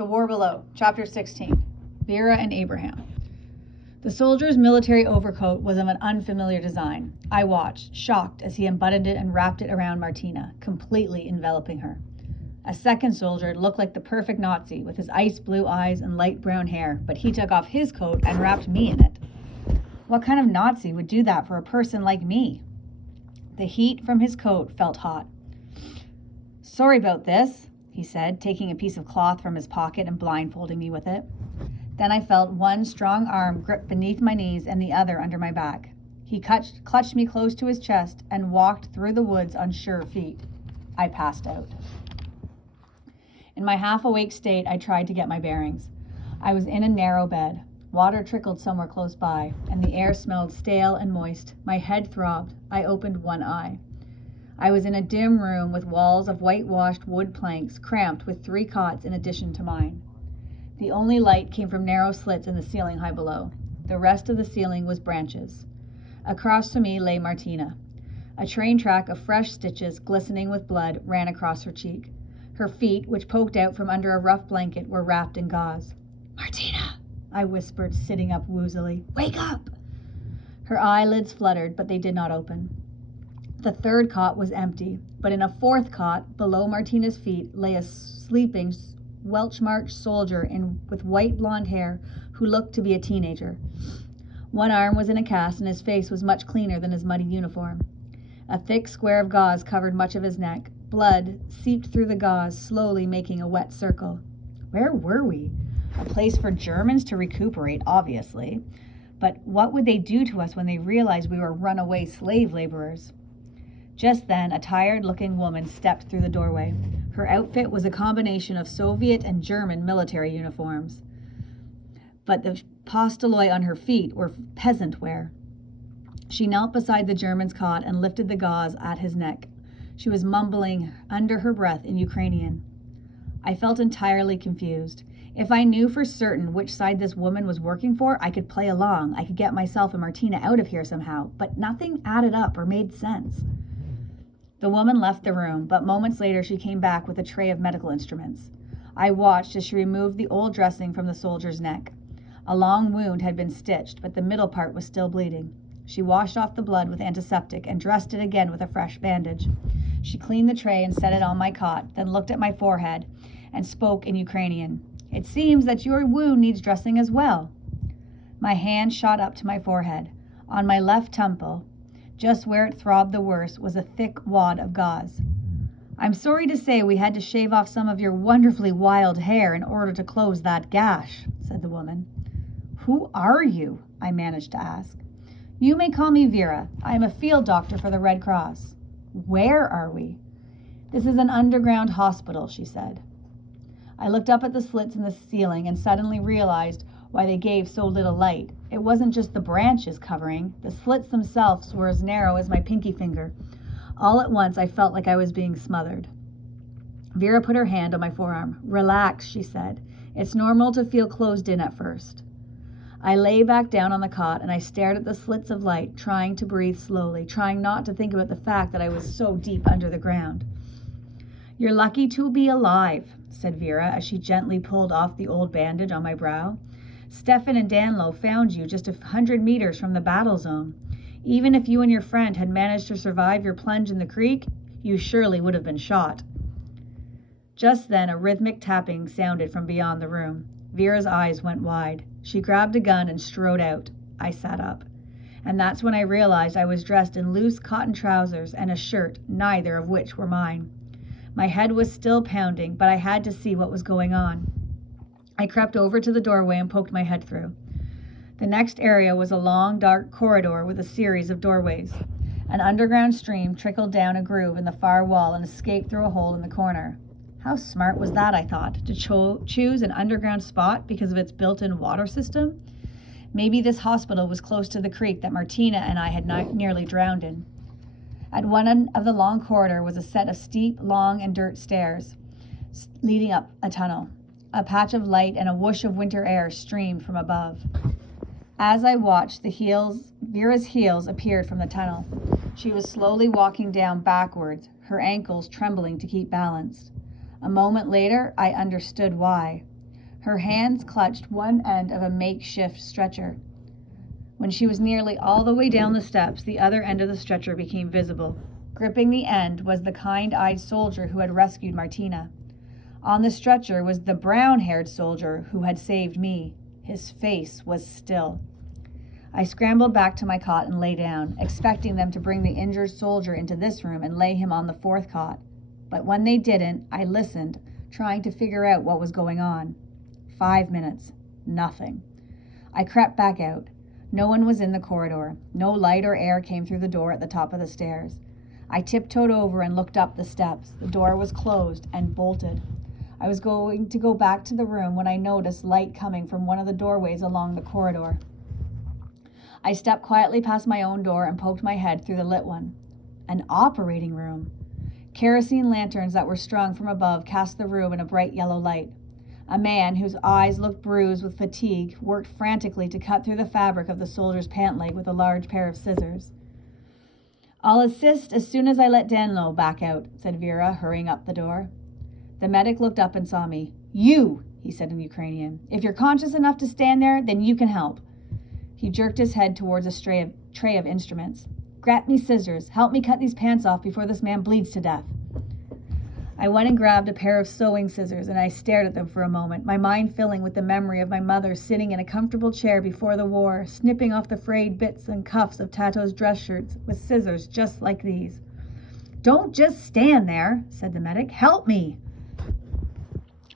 The War Below, Chapter 16, Vera and Abraham. The soldier's military overcoat was of an unfamiliar design. I watched, shocked, as he unbuttoned it and wrapped it around Martina, completely enveloping her. A second soldier looked like the perfect Nazi, with his ice blue eyes and light brown hair, but he took off his coat and wrapped me in it. What kind of Nazi would do that for a person like me? The heat from his coat felt hot. "Sorry about this," he said, taking a piece of cloth from his pocket and blindfolding me with it. Then I felt one strong arm grip beneath my knees and the other under my back. He clutched me close to his chest and walked through the woods on sure feet. I passed out. In my half-awake state, I tried to get my bearings. I was in a narrow bed. Water trickled somewhere close by, and the air smelled stale and moist. My head throbbed. I opened one eye. I was in a dim room with walls of whitewashed wood planks, cramped with 3 cots in addition to mine. The only light came from narrow slits in the ceiling high below. The rest of the ceiling was branches. Across from me lay Martina. A train track of fresh stitches, glistening with blood, ran across her cheek. Her feet, which poked out from under a rough blanket, were wrapped in gauze. "Martina," I whispered, sitting up woozily. "Wake up!" Her eyelids fluttered, but they did not open. The third cot was empty, but in a fourth cot, below Martina's feet, lay a sleeping, Welsh-marked soldier with white blonde hair who looked to be a teenager. One arm was in a cast and his face was much cleaner than his muddy uniform. A thick square of gauze covered much of his neck. Blood seeped through the gauze, slowly making a wet circle. Where were we? A place for Germans to recuperate, obviously. But what would they do to us when they realized we were runaway slave laborers? Just then, a tired-looking woman stepped through the doorway. Her outfit was a combination of Soviet and German military uniforms, but the postoloi on her feet were peasant wear. She knelt beside the German's cot and lifted the gauze at his neck. She was mumbling under her breath in Ukrainian. I felt entirely confused. If I knew for certain which side this woman was working for, I could play along. I could get myself and Martina out of here somehow, but nothing added up or made sense. The woman left the room, but moments later she came back with a tray of medical instruments. I watched as she removed the old dressing from the soldier's neck. A long wound had been stitched, but the middle part was still bleeding. She washed off the blood with antiseptic and dressed it again with a fresh bandage. She cleaned the tray and set it on my cot, then looked at my forehead and spoke in Ukrainian. "It seems that your wound needs dressing as well." My hand shot up to my forehead. On my left temple, just where it throbbed the worst, was a thick wad of gauze. "I'm sorry to say we had to shave off some of your wonderfully wild hair in order to close that gash," said the woman. "Who are you?" I managed to ask. "You may call me Vera. I am a field doctor for the Red Cross." "Where are we?" "This is an underground hospital," she said. I looked up at the slits in the ceiling and suddenly realized why they gave so little light. It wasn't just the branches covering. The slits themselves were as narrow as my pinky finger. All at once I felt like I was being smothered. Vera put her hand on my forearm. "Relax," she said. "It's normal to feel closed in at first." I lay back down on the cot and I stared at the slits of light, trying to breathe slowly, trying not to think about the fact that I was so deep under the ground. "You're lucky to be alive," said Vera as she gently pulled off the old bandage on my brow. "Stefan and Danlo found you just 100 meters from the battle zone. Even if you and your friend had managed to survive your plunge in the creek, you surely would have been shot." Just then, a rhythmic tapping sounded from beyond the room. Vera's eyes went wide. She grabbed a gun and strode out. I sat up. And that's when I realized I was dressed in loose cotton trousers and a shirt, neither of which were mine. My head was still pounding, but I had to see what was going on. I crept over to the doorway and poked my head through. The next area was a long, dark corridor with a series of doorways. An underground stream trickled down a groove in the far wall and escaped through a hole in the corner. How smart was that, I thought, to choose an underground spot because of its built-in water system? Maybe this hospital was close to the creek that Martina and I had nearly drowned in. At one end of the long corridor was a set of steep, long, and dirt stairs leading up a tunnel. A patch of light and a whoosh of winter air streamed from above. As I watched, Vera's heels appeared from the tunnel. She was slowly walking down backwards, her ankles trembling to keep balanced. A moment later, I understood why. Her hands clutched one end of a makeshift stretcher. When she was nearly all the way down the steps, the other end of the stretcher became visible. Gripping the end was the kind-eyed soldier who had rescued Martina. On the stretcher was the brown-haired soldier who had saved me. His face was still. I scrambled back to my cot and lay down, expecting them to bring the injured soldier into this room and lay him on the fourth cot. But when they didn't, I listened, trying to figure out what was going on. 5 minutes. Nothing. I crept back out. No one was in the corridor. No light or air came through the door at the top of the stairs. I tiptoed over and looked up the steps. The door was closed and bolted. I was going to go back to the room when I noticed light coming from one of the doorways along the corridor. I stepped quietly past my own door and poked my head through the lit one. An operating room. Kerosene lanterns that were strung from above cast the room in a bright yellow light. A man, whose eyes looked bruised with fatigue, worked frantically to cut through the fabric of the soldier's pant leg with a large pair of scissors. "I'll assist as soon as I let Danlo back out," said Vera, hurrying up the door. The medic looked up and saw me. "You," he said in Ukrainian. "If you're conscious enough to stand there, then you can help." He jerked his head towards a tray of instruments. "Grab me scissors. Help me cut these pants off before this man bleeds to death." I went and grabbed a pair of sewing scissors, and I stared at them for a moment, my mind filling with the memory of my mother sitting in a comfortable chair before the war, snipping off the frayed bits and cuffs of Tato's dress shirts with scissors just like these. "Don't just stand there," said the medic. "Help me."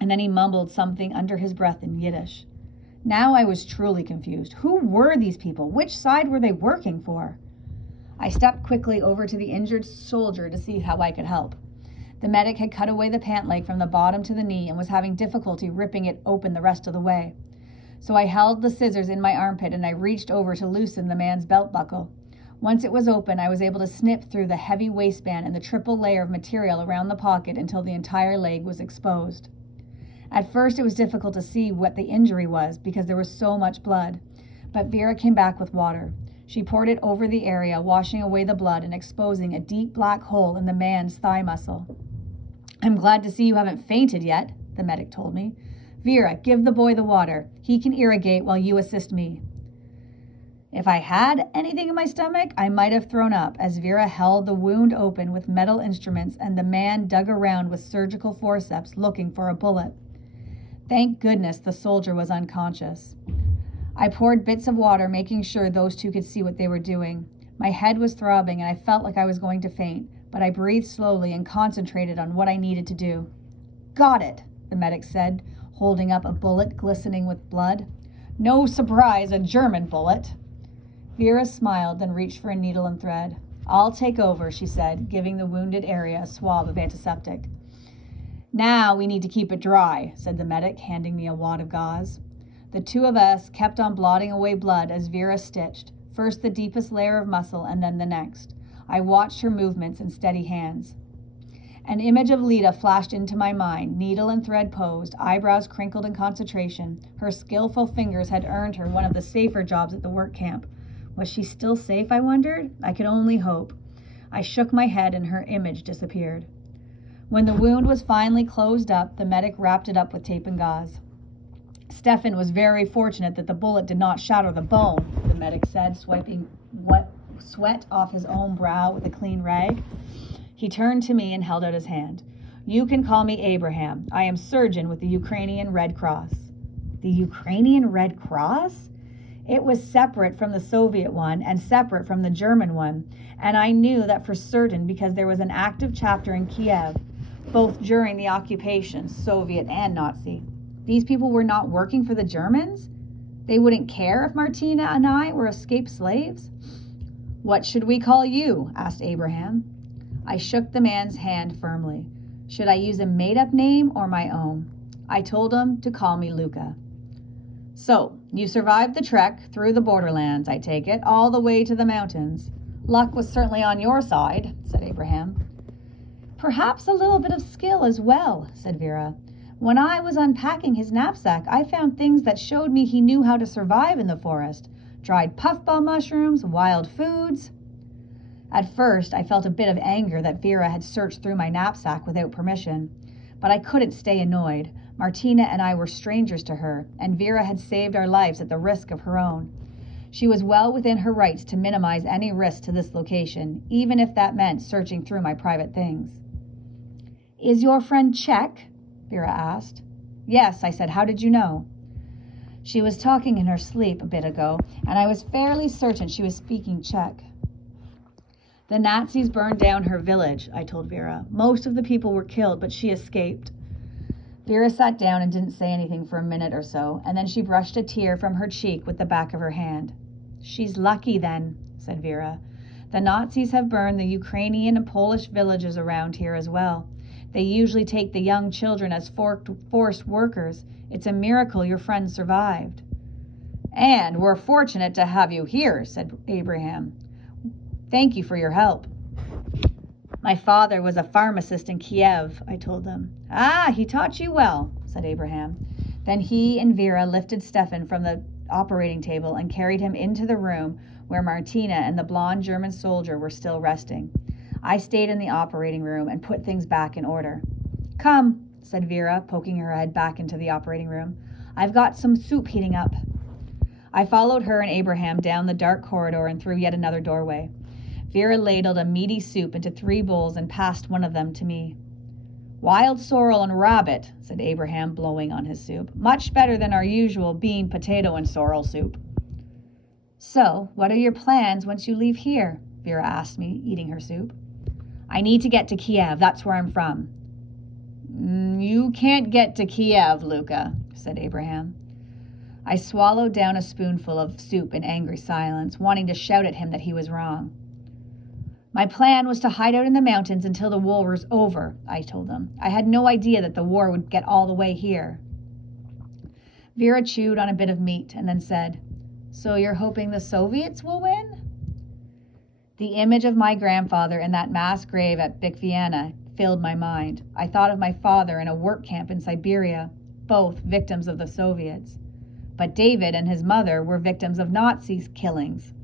And then he mumbled something under his breath in Yiddish. Now I was truly confused. Who were these people? Which side were they working for? I stepped quickly over to the injured soldier to see how I could help. The medic had cut away the pant leg from the bottom to the knee and was having difficulty ripping it open the rest of the way. So I held the scissors in my armpit and I reached over to loosen the man's belt buckle. Once it was open, I was able to snip through the heavy waistband and the triple layer of material around the pocket until the entire leg was exposed. At first, it was difficult to see what the injury was because there was so much blood. But Vera came back with water. She poured it over the area, washing away the blood and exposing a deep black hole in the man's thigh muscle. "I'm glad to see you haven't fainted yet," the medic told me. "Vera, give the boy the water. He can irrigate while you assist me." If I had anything in my stomach, I might have thrown up as Vera held the wound open with metal instruments and the man dug around with surgical forceps looking for a bullet. Thank goodness the soldier was unconscious. I poured bits of water, making sure those two could see what they were doing. My head was throbbing and I felt like I was going to faint, but I breathed slowly and concentrated on what I needed to do. "Got it," the medic said, holding up a bullet glistening with blood. "No surprise, a German bullet." Vera smiled, then reached for a needle and thread. "I'll take over," she said, giving the wounded area a swab of antiseptic. "Now we need to keep it dry," said the medic, handing me a wad of gauze. The two of us kept on blotting away blood as Vera stitched, first the deepest layer of muscle and then the next. I watched her movements and steady hands. An image of Lita flashed into my mind, needle and thread posed, eyebrows crinkled in concentration. Her skillful fingers had earned her one of the safer jobs at the work camp. Was she still safe, I wondered? I could only hope. I shook my head and her image disappeared. When the wound was finally closed up, the medic wrapped it up with tape and gauze. "Stefan was very fortunate that the bullet did not shatter the bone," the medic said, swiping sweat off his own brow with a clean rag. He turned to me and held out his hand. "You can call me Abraham. I am surgeon with the Ukrainian Red Cross." The Ukrainian Red Cross? It was separate from the Soviet one and separate from the German one, and I knew that for certain because there was an active chapter in Kiev, both during the occupation, Soviet and Nazi. These people were not working for the Germans? They wouldn't care if Martina and I were escaped slaves? "What should we call you?" asked Abraham. I shook the man's hand firmly. Should I use a made-up name or my own? I told him to call me Luca. "So, you survived the trek through the borderlands, I take it, all the way to the mountains. Luck was certainly on your side," said Abraham. "Perhaps a little bit of skill as well," said Vera. "When I was unpacking his knapsack, I found things that showed me he knew how to survive in the forest. Dried puffball mushrooms, wild foods." At first, I felt a bit of anger that Vera had searched through my knapsack without permission. But I couldn't stay annoyed. Martina and I were strangers to her, and Vera had saved our lives at the risk of her own. She was well within her rights to minimize any risk to this location, even if that meant searching through my private things. "Is your friend Czech?" Vera asked. "Yes," I said. "How did you know?" She was talking in her sleep a bit ago, and I was fairly certain she was speaking Czech. "The Nazis burned down her village," I told Vera. "Most of the people were killed, but she escaped." Vera sat down and didn't say anything for a minute or so, and then she brushed a tear from her cheek with the back of her hand. "She's lucky then," said Vera. "The Nazis have burned the Ukrainian and Polish villages around here as well. They usually take the young children as forced workers. It's a miracle your friend survived." "And we're fortunate to have you here," said Abraham. "Thank you for your help." "My father was a pharmacist in Kiev," I told them. "Ah, he taught you well," said Abraham. Then he and Vera lifted Stefan from the operating table and carried him into the room where Martina and the blonde German soldier were still resting. I stayed in the operating room and put things back in order. "Come," said Vera, poking her head back into the operating room. "I've got some soup heating up." I followed her and Abraham down the dark corridor and through yet another doorway. Vera ladled a meaty soup into 3 bowls and passed one of them to me. "Wild sorrel and rabbit," said Abraham, blowing on his soup. "Much better than our usual bean, potato, and sorrel soup." "So, what are your plans once you leave here?" Vera asked me, eating her soup. "I need to get to Kiev. That's where I'm from." "You can't get to Kiev, Luca," said Abraham. I swallowed down a spoonful of soup in angry silence, wanting to shout at him that he was wrong. "My plan was to hide out in the mountains until the war was over," I told them. "I had no idea that the war would get all the way here." Vera chewed on a bit of meat and then said, "So you're hoping the Soviets will win?" The image of my grandfather in that mass grave at Bikviana filled my mind. I thought of my father in a work camp in Siberia, both victims of the Soviets. But David and his mother were victims of Nazi killings.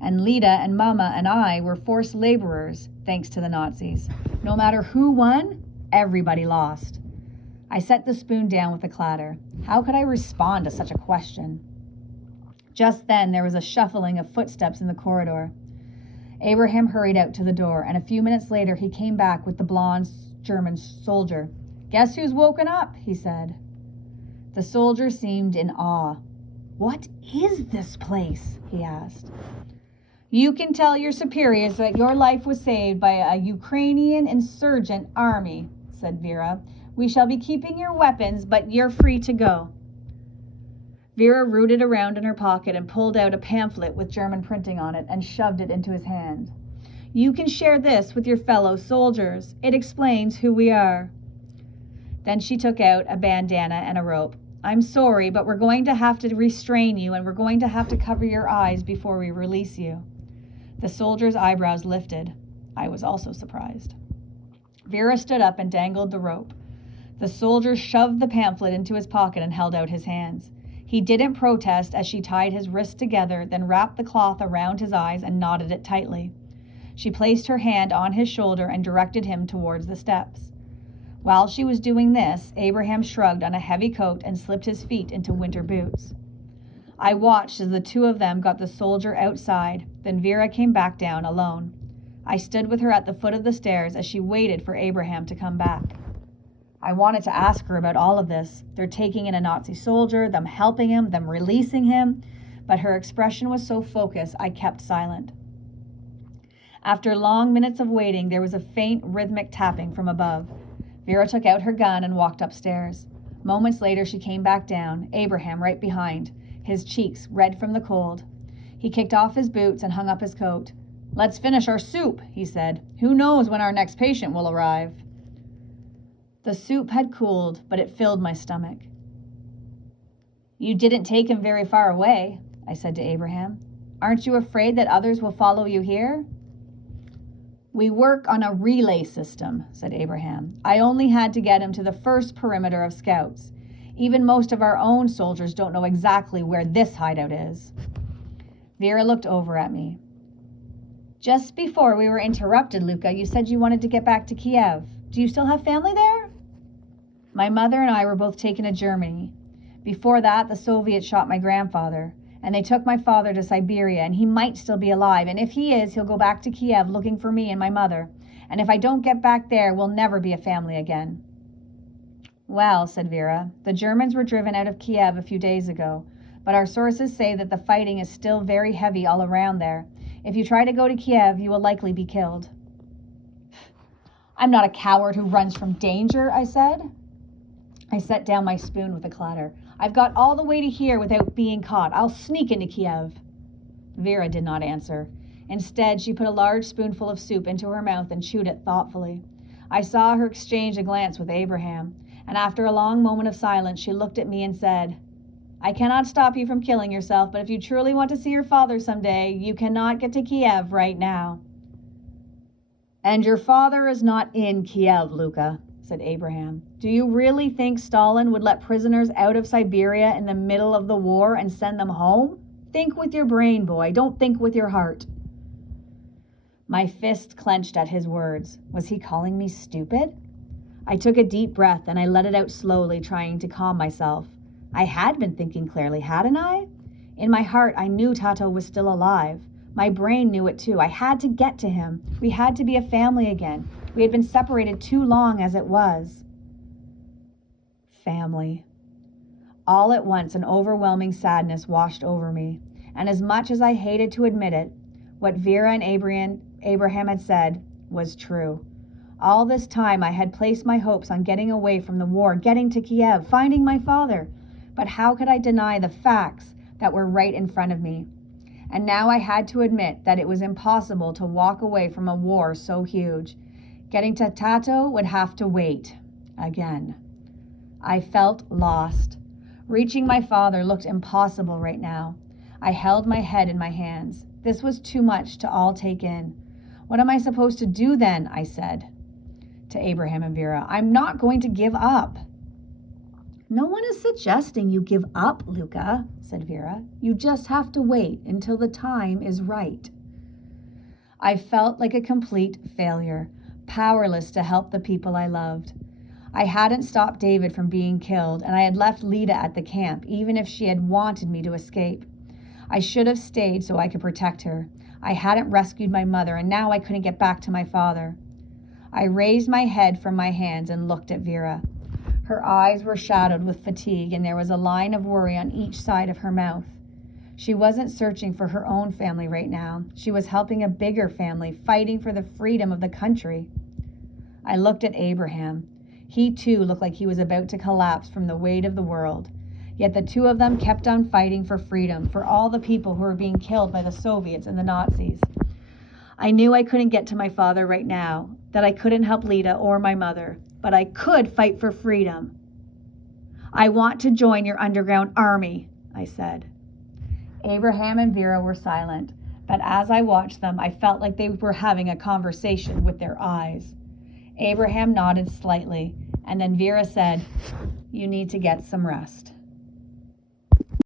And Lita and Mama and I were forced laborers, thanks to the Nazis. No matter who won, everybody lost. I set the spoon down with a clatter. How could I respond to such a question? Just then there was a shuffling of footsteps in the corridor. Abraham hurried out to the door, and a few minutes later he came back with the blonde German soldier. "Guess who's woken up?" he said. The soldier seemed in awe. "What is this place?" he asked. "You can tell your superiors that your life was saved by a Ukrainian insurgent army," said Vera. "We shall be keeping your weapons, but you're free to go." Vera rooted around in her pocket and pulled out a pamphlet with German printing on it and shoved it into his hand. "You can share this with your fellow soldiers. It explains who we are." Then she took out a bandana and a rope. "I'm sorry, but we're going to have to restrain you, and we're going to have to cover your eyes before we release you." The soldier's eyebrows lifted. I was also surprised. Vera stood up and dangled the rope. The soldier shoved the pamphlet into his pocket and held out his hands. He didn't protest as she tied his wrists together, then wrapped the cloth around his eyes and knotted it tightly. She placed her hand on his shoulder and directed him towards the steps. While she was doing this, Abraham shrugged on a heavy coat and slipped his feet into winter boots. I watched as the two of them got the soldier outside, then Vera came back down alone. I stood with her at the foot of the stairs as she waited for Abraham to come back. I wanted to ask her about all of this. They're taking in a Nazi soldier, them helping him, them releasing him, but her expression was so focused I kept silent. After long minutes of waiting, there was a faint rhythmic tapping from above. Vera took out her gun and walked upstairs. Moments later, she came back down, Abraham right behind, his cheeks red from the cold. He kicked off his boots and hung up his coat. "Let's finish our soup," he said. "Who knows when our next patient will arrive?" The soup had cooled, but it filled my stomach. "You didn't take him very far away," I said to Abraham. "Aren't you afraid that others will follow you here?" "We work on a relay system," said Abraham. "I only had to get him to the first perimeter of scouts. Even most of our own soldiers don't know exactly where this hideout is." Vera looked over at me. "Just before we were interrupted, Luca, you said you wanted to get back to Kiev. Do you still have family there?" My mother and I were both taken to Germany. Before that, the Soviets shot my grandfather, and they took my father to Siberia, and he might still be alive, and if he is, he'll go back to Kiev looking for me and my mother, and if I don't get back there, we'll never be a family again." "Well," said Vera, "the Germans were driven out of Kiev a few days ago, but our sources say that the fighting is still very heavy all around there. If you try to go to Kiev, you will likely be killed." "I'm not a coward who runs from danger," I said. I set down my spoon with a clatter. "I've got all the way to here without being caught. I'll sneak into Kiev." Vera did not answer. Instead, she put a large spoonful of soup into her mouth and chewed it thoughtfully. I saw her exchange a glance with Abraham, and after a long moment of silence, she looked at me and said, "I cannot stop you from killing yourself, but if you truly want to see your father someday, you cannot get to Kiev right now." "And your father is not in Kiev, Luka," said Abraham. "Do you really think Stalin would let prisoners out of Siberia in the middle of the war and send them home? Think with your brain, boy. Don't think with your heart." My fist clenched at his words. Was he calling me stupid? I took a deep breath and I let it out slowly, trying to calm myself. I had been thinking clearly, hadn't I? In my heart, I knew Tato was still alive. My brain knew it too. I had to get to him. We had to be a family again. We had been separated too long as it was. Family. All at once, an overwhelming sadness washed over me. And as much as I hated to admit it, what Vera and Abraham had said was true. All this time, I had placed my hopes on getting away from the war, getting to Kiev, finding my father. But how could I deny the facts that were right in front of me? And now I had to admit that it was impossible to walk away from a war so huge. Getting to Tato would have to wait. Again. I felt lost. Reaching my father looked impossible right now. I held my head in my hands. This was too much to all take in. "What am I supposed to do then?" I said to Abraham and Vera. "I'm not going to give up." "No one is suggesting you give up, Luka," said Vera. "You just have to wait until the time is right." I felt like a complete failure, powerless to help the people I loved. I hadn't stopped David from being killed, and I had left Lita at the camp, even if she had wanted me to escape. I should have stayed so I could protect her. I hadn't rescued my mother, and now I couldn't get back to my father. I raised my head from my hands and looked at Vera. Her eyes were shadowed with fatigue, and there was a line of worry on each side of her mouth. She wasn't searching for her own family right now. She was helping a bigger family, fighting for the freedom of the country. I looked at Abraham. He too looked like he was about to collapse from the weight of the world. Yet the two of them kept on fighting for freedom, for all the people who were being killed by the Soviets and the Nazis. I knew I couldn't get to my father right now, that I couldn't help Lita or my mother, but I could fight for freedom. "I want to join your underground army," I said. Abraham and Vera were silent, but as I watched them, I felt like they were having a conversation with their eyes. Abraham nodded slightly, and then Vera said, "You need to get some rest."